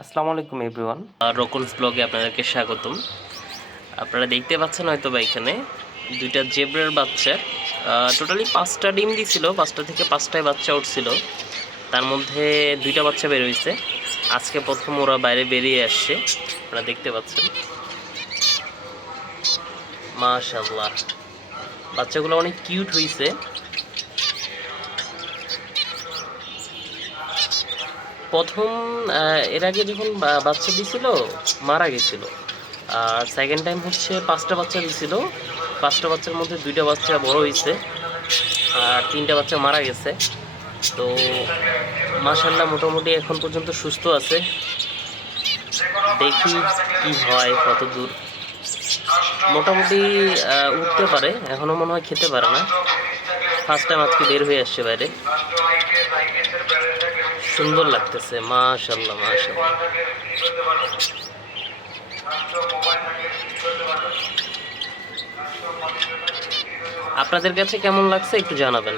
আসসালামু আলাইকুম এভরিওয়ান রকুলস ব্লগে আপনাদেরকে স্বাগতম। আপনারা দেখতে পাচ্ছেন হয়তো বা এখানে দুইটা জেব্রার বাচ্চা। টোটালি পাঁচটা ডিম দিছিল, পাঁচটা থেকে পাঁচটায় বাচ্চা উঠছিল। তার মধ্যে দুইটা বাচ্চা বের হয়েছে আজকে প্রথম ওরা বাইরে বেরিয়ে আসছে। আপনারা দেখতে পাচ্ছেন। মাশাল্লাহ বাচ্চাগুলো অনেক কিউট হয়েছে প্রথম এর আগে যখন বাচ্চা দিছিল, মারা গেছিল। আর সেকেন্ড টাইম হচ্ছে পাঁচটা বাচ্চা দিছিল। পাঁচটা বাচ্চার মধ্যে দুইটা বাচ্চা বড় হয়েছে আর তিনটা বাচ্চা মারা গেছে। তো মাশাল্লাহ মোটামুটি এখন পর্যন্ত সুস্থ আছে। দেখি কি হয়, কত দূর। মোটামুটি উঠতে পারে, এখনও মনে হয় খেতে পারে না। ফার্স্ট টাইম আজকে বের হয়ে আসছে বাইরে। সুন্দর লাগতেছে মাশাল্লাহ মাশাল্লাহ আপনাদের কাছে কেমন লাগছে একটু জানাবেন।